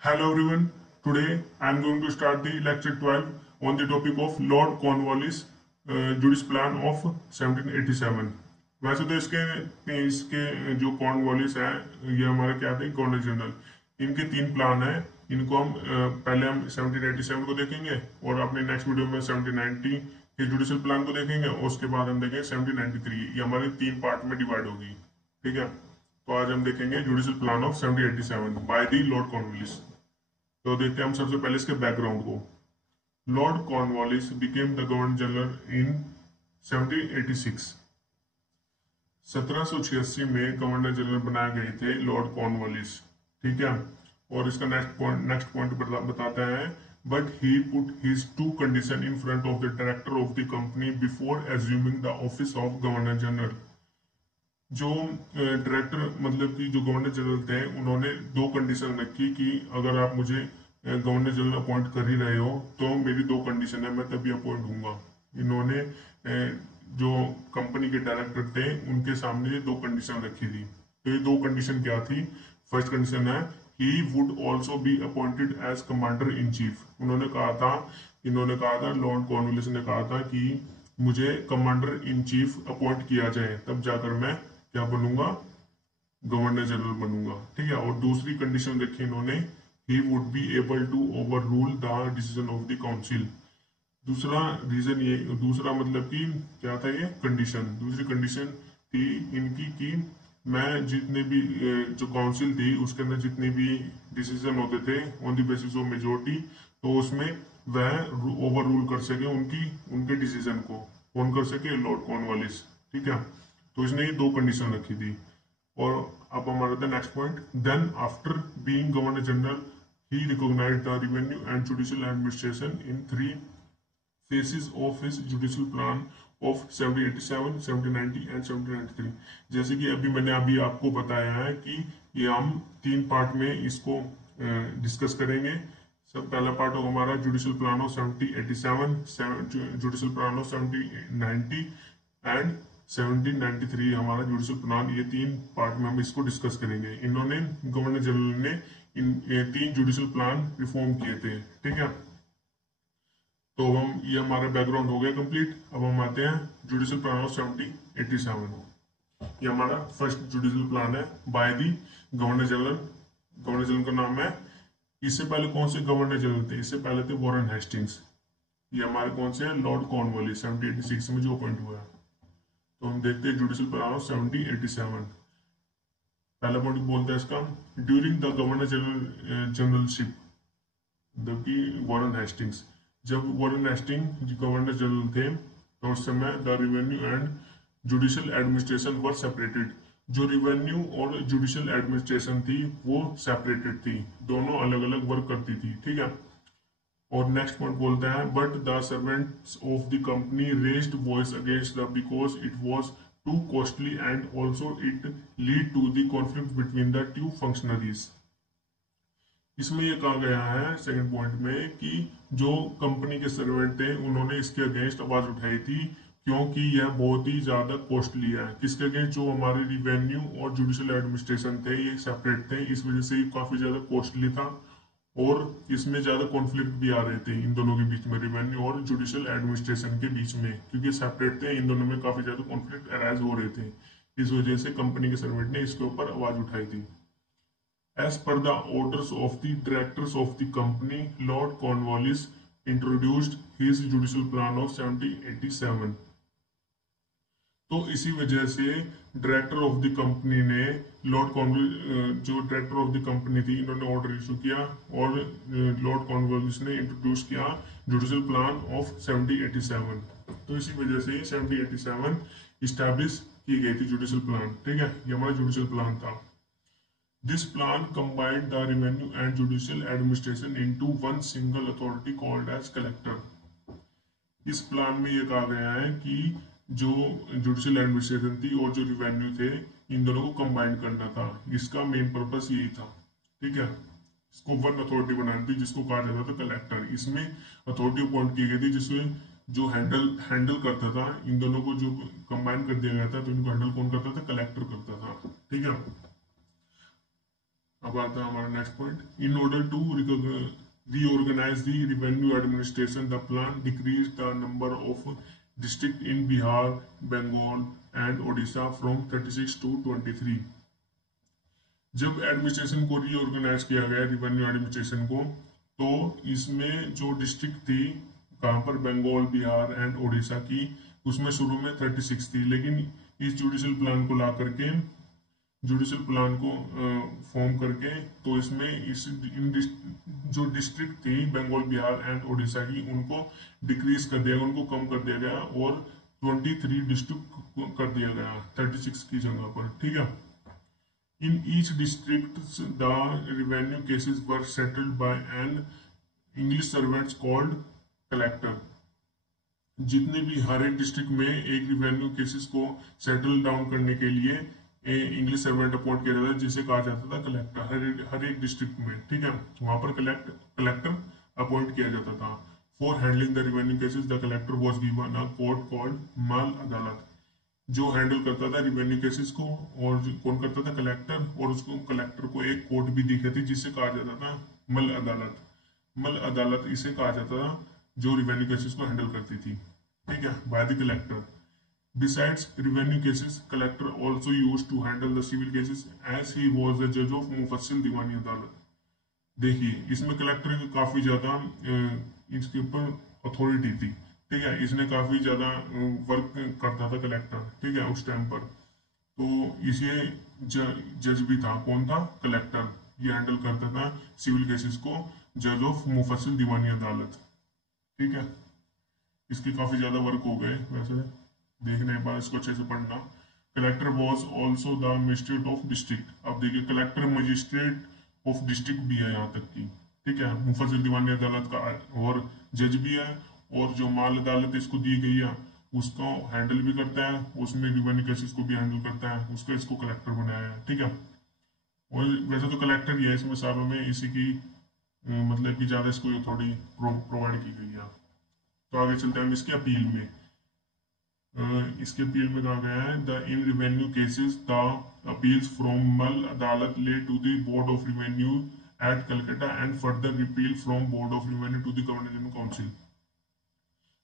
Hello everyone. Today I am going to start the lecture 12 on the topic of Lord Cornwallis Judice Plan of 1787. वैसे तो इसके इसके जो Cornwallis है ये हमारे क्या थे गवर्नर जनरल। इनके तीन प्लान है। इनको हम पहले हम 1787 को देखेंगे और अपने नेक्स्ट वीडियो में 1790 के जुडिशल प्लान को देखेंगे और उसके बाद हम देखेंगे 1793। ये हमारे तीन पार्ट में डिवाइड होगी। ठीक है, तो आज हम देखेंगे judicial plan of 1787 by the Lord Cornwallis. तो देखते हैं हम सबसे पहले इसके बैकग्राउंड को। Lord Cornwallis became the governor general in 1786। 1786 में गवर्नर जनरल बनाए गए थे लॉर्ड कॉर्नवालिस। ठीक है, और इसका नेक्स्ट पॉइंट बताता है but he put his two condition in front of the director of the company before assuming the office of governor general. जो डायरेक्टर मतलब कि जो गवर्नर जनरल थे उन्होंने दो कंडीशन रखी कि अगर आप मुझे गवर्नर जनरल अपॉइंट कर ही रहे हो तो मेरी दो कंडीशन है, मैं तभी अपॉइंट होऊंगा। इन्होंने जो कंपनी के डायरेक्टर थे उनके सामने ये दो कंडीशन रखी थी। तो ये दो कंडीशन क्या थी? फर्स्ट कंडीशन है he would also be appointed as commander in chief. इन्होंने कहा था लॉर्ड कॉर्नवालिस ने कहा था कि मुझे कमांडर इन चीफ अपॉइंट किया जाए, तब जाकर मैं क्या बनूंगा? गवर्नर जनरल बनूंगा। ठीक है, और दूसरी कंडीशन रखी इन्होंने he would be able to overrule the decision of the council. दूसरा रीजन ये, दूसरा मतलब कि क्या था ये कंडीशन, दूसरी कंडीशन थी इनकी कि मैं जितने भी जो काउंसिल थी उसके अंदर जितने भी डिसीजन होते थे on the basis of majority, तो उसमें वह ओवर रूल कर सके उनकी उनके डिसीजन को। कौन कर सके? Lord Cornwallis. ठीक है, तो इसने ये दो कंडीशन रखी थी। और अब हमारा था next point. Then after being governor general he recognised the revenue and judicial administration in three phases of his judicial plan of 1787, 1790 and 1793। जैसे कि मैंने आपको बताया है कि ये हम तीन पार्ट में इसको डिस्कस करेंगे। सब पहला पार्ट होगा हमारा judicial plan of 1787, judicial plan of 1790 and 1793 हमारा जुडिशियल प्लान। ये तीन पार्ट में हम इसको डिस्कस करेंगे। इन्होंने गवर्नर जनरल ने ये तीन जुडिशियल प्लान रिफॉर्म किए थे। ठीक है, तो हम ये हमारा बैकग्राउंड हो गया कंप्लीट। अब हम आते हैं जुडिशियल प्लान ऑफ 1787। ये हमारा फर्स्ट जुडिशियल प्लान है by the governor general. Governor general का नाम है, इससे पहले कौन से गवर्नर जनरल थे? इससे पहले थे वॉरेन हेस्टिंग्स। ये हमारे कौन से हैं? लॉर्ड कॉर्नवालिस 1786 में जो अपॉइंट हुआ है। तो हम देखते हैं जुडिशियल प्लान ऑफ 1787। पहला पॉइंट बोलता है इसका, ड्यूरिंग द गवर्नर जनरलशिप, मतलब कि वॉरेन हेस्टिंग्स, जब वॉरेन हेस्टिंग गवर्नर जनरल थे तो उस समय the revenue and judicial administration were separated. जो रिवेन्यू और जुडिशियल एडमिनिस्ट्रेशन थी वो सेपरेटेड थी, दोनों अलग अलग वर्क करती थी। ठीक है, और नेक्स्ट पॉइंट बोलता है but the servants of the company raised voice against the because it was too costly and also it lead to the conflict between the two functionaries. इसमें यह कहा गया है सेकंड पॉइंट में कि जो कंपनी के सर्वेंट थे उन्होंने इसके अगेंस्ट आवाज उठाई थी क्योंकि यह बहुत ही ज्यादा कॉस्टली है। किसके अगेंस्ट? जो हमारे रिवेन्यू और जुडिशियल एडमिनिस्ट्रेशन थे ये सेपरेट थे, इस वजह से ये काफी ज्यादा कॉस्टली था और इसमें ज्यादा कॉन्फ्लिक्ट भी आ रहे थे इन दोनों के बीच में, रिवेन्यू और जुडिशियल एडमिनिस्ट्रेशन के बीच में, क्योंकि सेपरेट थे। इन दोनों में काफी ज्यादा कॉन्फ्लिक्ट अराइज हो रहे थे, इस वजह से कंपनी के सर्वेंट ने इसके ऊपर आवाज उठाई थी। As per the orders of the directors of the company, Lord Cornwallis introduced his judicial plan of 1787। तो इसी वजह से डायरेक्टर ऑफ द कंपनी ने लॉर्ड कॉर्नवालिस, जो डायरेक्टर ऑफ द कंपनी थी, इन्होंने ऑर्डर इशू किया और लॉर्ड कॉर्नवालिस ने इंट्रोड्यूस किया जुडिशियल प्लान ऑफ 1787। तो इसी वजह से 1787 इस्टेब्लिश की गई थी जुडिशियल प्लान। ठीक है, ये हमारा जुडिशियल प्लान था। This plan combined the revenue and judicial administration into one single authority called as collector। इस प्लान में ये कहा गया है कि जो जुडिशियल एडमिनिस्ट्रेशन थी और जो रिवेन्यू थे इन दोनों को कंबाइन करना था। इसका मेन पर्पस यही था। ठीक है, इसको वन अथॉरिटी बनानी थी जिसको कहा जाता था कलेक्टर। इसमें अथॉरिटी अपॉइंट की गई थी जिसमें जो हैंडल करता था इन दोनों को, जो कंबाइन कर दिया गया था तो इनको हैंडल कौन करता था? कलेक्टर करता था। ठीक है, अब आता है हमारा next point. In order to reorganize the revenue administration, the plan decreased the number of district in Bihar, Bengal and Odisha from 36 to 23। जब एडमिनिस्ट्रेशन को रीऑर्गेनाइज किया गया, रिवेन्यू एडमिनिस्ट्रेशन को, तो इसमें जो डिस्ट्रिक्ट थी कहाँ पर, बंगाल, बिहार एंड उड़ीसा की, उसमें शुरू में 36 थी, लेकिन इस जुडिशल प्लान को ला करके, जुडिशल प्लान को फॉर्म करके, तो इसमें जो डिस्ट्रिक्ट थी बंगाल, बिहार एंड उड़ीसा की, उनको डिक्रीज कर दिया गया, उनको कम कर दिया गया और 23 डिस्ट्रिक्ट कर दिया गया 36 की जगह पर। ठीक है। In each district, the revenue cases were settled by an English servant called collector। जितने भी हर एक डिस्ट्रिक्ट में एक रिवेन्यू केसेस को सेटल डाउन करने के लिए इंग्लिश सर्वेंट अपॉइंट किया जाता है, जिसे कहा जाता था कलेक्टर। हर एक डिस्ट्रिक्ट में, ठीक है, वहां पर कलेक्टर अपॉइंट किया जाता था। For handling the revenue cases the collector was given a court called Mal Adalat. जो हैंडल करता था रिवेन्यू केसेस को, और कौन करता था, कलेक्टर, और उसको कलेक्टर को एक कोर्ट भी दी गई थी जिसे कहा जाता था मल अदालत। मल अदालत इसे कहा जाता था जो रिवेन्यू केसेस को हैंडल करती थी, ठीक है, by the collector. Besides revenue cases collector also use to handle the civil cases as he was the जज ऑफ मुफस्सिल दीवानी अदालत। देखिए, इसमें कलेक्टर की काफी ज्यादा इसके ऊपर अथॉरिटी थी, ठीक है, इसने काफी ज्यादा वर्क करता था कलेक्टर, ठीक है, उस टाइम पर। तो इसे जज भी था, कौन था, कलेक्टर। ये हैंडल करता था सिविल केसेस को, जज ऑफ मुफस्सिल दीवानी अदालत, ठीक है। इसके काफी ज्यादा वर्क हो गए वैसे, देखने के बाद इसको अच्छे से पढ़ना। Collector was also the magistrate of district. अब देखिए, कलेक्टर मजिस्ट्रेट ऑफ डिस्ट्रिक्ट भी है यहाँ तक की, ठीक है, मुफस्सिल दीवानी अदालत का, और जज भी है, और जो माल अदालत इसको दी गई है उसको हैंडल भी करता है, उसमें रिवेन्यू केसेस को भी हैंडल करता है, उसको इसको कलेक्टर बनाया है, ठीक है। और वैसे तो कलेक्टर ही है इसमें सारों में, इसी की मतलब कि ज्यादा इसको थोड़ी प्रोवाइड की गई है। तो आगे चलते हैं हम इसके अपील में। इसके अपील में कहा गया है, the in revenue cases the appeals from Mal Adalat lay to the board of revenue at Calcutta and further repeal from board of revenue to the governor general council.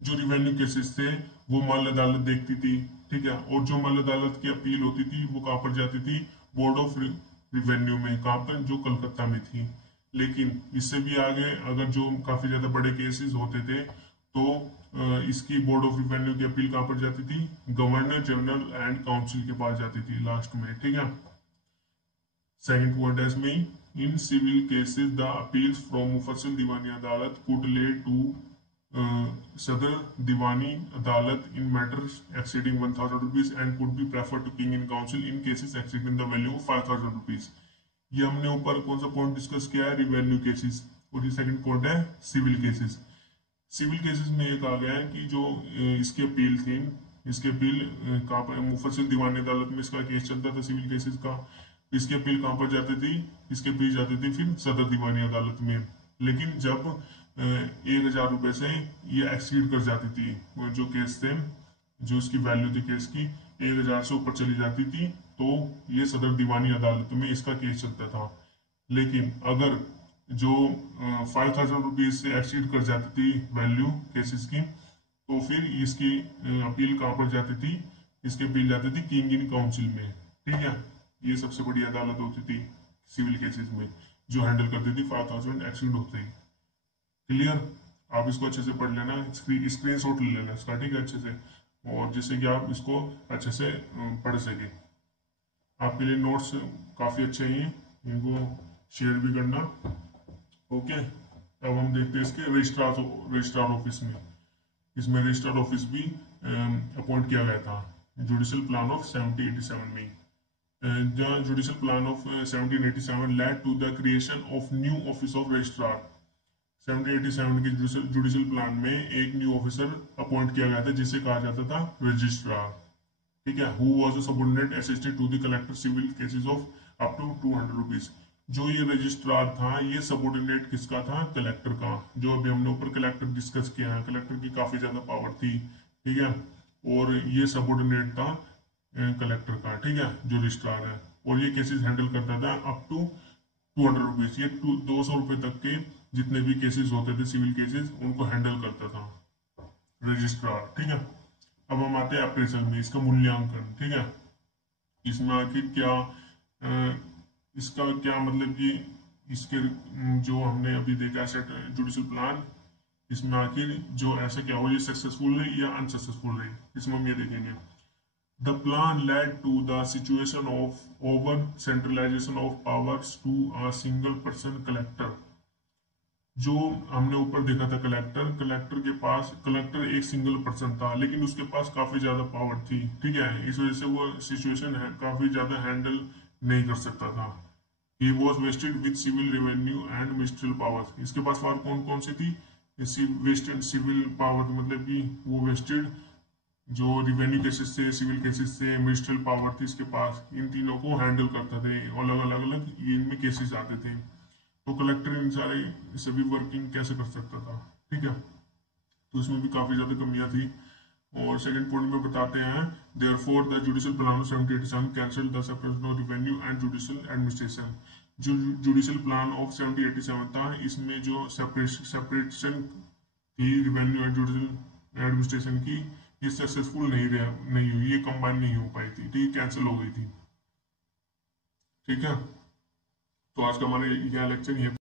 जो रिवेन्यू केसेस थे वो मल अदालत देखती थी, ठीक है, और जो मल अदालत की अपील होती थी वो कहाँ पर जाती थी, बोर्ड ऑफ रिवेन्यू में, कहाँ पर, जो कलकत्ता में थी। लेकिन इससे भी आगे अगर जो काफी ज्यादा बड़े केसेस होते थे तो इसकी बोर्ड ऑफ रिवेन्यू की अपील कहाँ पर जाती थी, गवर्नर जनरल एंड काउंसिल के पास जाती थी लास्ट में, ठीक है। सेकंड पॉइंट है इसमें, in civil cases the appeals from Mofussil Diwani Adalat could lie to Sadar Diwani Adalat in matters exceeding 1000 rupees and could be prefer to king in council in cases exceeding the value of 5000 rupees. ये हमने ऊपर कौन सा पॉइंट डिस्कस किया है, revenue cases, और ये second point है सिविल केसेस। सिविल केसेस में ये कहा गया है कि जो इसकी अपील थी, इसकी अपील कहाँ पर, मुफस्सिल दीवानी अदालत में इसका केस चलता था सिविल केसेस का। इसकी अपील कहाँ पर जाती थी, इसकी अपील जाती थी फिर सदर दीवानी अदालत में। लेकिन जब 1000 रुपए से ये एक्सीड कर जाती थी, जो केस थे, जो इसकी वैल्यू थी केस की 1000 से ऊपर चली जाती थी, तो ये सदर दीवानी अदालत में इसका केस चलता था। लेकिन अगर जो 5000 रुपीज से एक्सीड कर जाती थी वैल्यू केसेस की, तो फिर इसकी अपील कहाँ पर जाती थी, इसकी अपील जाती थी किंग इन काउंसिल में, ठीक है। ये सबसे बड़ी अदालत होती थी सिविल केसेस में, जो हैंडल करती थी 5000 एक्सीड होते ही। क्लियर, आप इसको अच्छे से पढ़ लेना, स्क्रीन शॉट ले लेना इसका, ठीक है, अच्छे से, और जिससे कि आप इसको अच्छे से पढ़ सके। आपके लिए नोट्स काफी अच्छे हैं, इनको शेयर भी करना। ओके, अब हम देखते हैं इसके रजिस्ट्रार ऑफिस में। इसमें रजिस्ट्रार ऑफिस भी अपॉइंट किया गया था जुडिशियल प्लान ऑफ 1787 में। The judicial plan of 1787 led to the creation of new office of registrar। 1787 के जुडिशियल प्लान में एक न्यू ऑफिसर अपॉइंट किया गया था जिसे कहा जाता था रजिस्ट्रार, ठीक है, who was a subordinate assistant to the collector civil cases of up to 200 rupees. जो ये रजिस्ट्रार था, ये सबऑर्डिनेट किसका था, कलेक्टर का। जो अभी हमने ऊपर कलेक्टर डिस्कस किया है, कलेक्टर की काफी ज्यादा पावर थी, ठीक है, और ये सबऑर्डिनेट था कलेक्टर का, ठीक है, जो रजिस्ट्रार है। और ये केसेस हैंडल करता था अप टू 200 रुपीज, ये 200 रुपये तक के जितने भी केसेस होते थे सिविल केसेस उनको हैंडल करता था रजिस्ट्रार। ठीक है, अब हम आते हैं अप्रेजल में, इसका मूल्यांकन। ठीक है, इसमें आखिर क्या इसका क्या मतलब कि इसके जो हमने अभी देखा सेट जुडिशल प्लान, इसमें आखिर जो ऐसा क्या हो, ये सक्सेसफुल रही या अनसक्सेसफुल रही, इसमें हम ये देखेंगे। The plan led to the situation of over centralisation of powers to a single person collector. जो हमने ऊपर देखा था कलेक्टर, कलेक्टर एक सिंगल पर्सन था, लेकिन उसके पास काफी ज्यादा पावर थी। ठीक है, इस वजह से वो सिचुएशन है काफी ज्यादा हैंडल नहीं कर सकता था। He was vested with civil revenue and ministerial power. इसके पास पावर कौन कौन सी थी? वेस्टेड सिविल पावर मतलब कि वो वेस्टेड जो रिवेन्यू केसेस से, सिविल केसेस से, मिनिस्ट्रियल पावर थी इसके पास, इन तीनों को हैंडल करता थे। अलग अलग अलग इनमें केसेस आते थे, तो कलेक्टर इन सारे सभी वर्किंग कैसे कर सकता था। ठीक है, तो इसमें भी काफी ज्यादा कमियां थी। और सेकंड पॉइंट में बताते हैं, therefore the judicial plan of 1787 cancel the separation of revenue and judicial administration. जो जुडिशियल प्लान ऑफ 1787 था, इसमें जो सेपरेशन थी रिवेन्यू एंड जुडिशियल एडमिनिस्ट्रेशन की, ये सक्सेसफुल नहीं हुई, ये कंबाइन नहीं हो पाई थी। ठीक, कैंसिल हो गई थी। ठीक है, तो आज का हमारे यह लेक्चर ये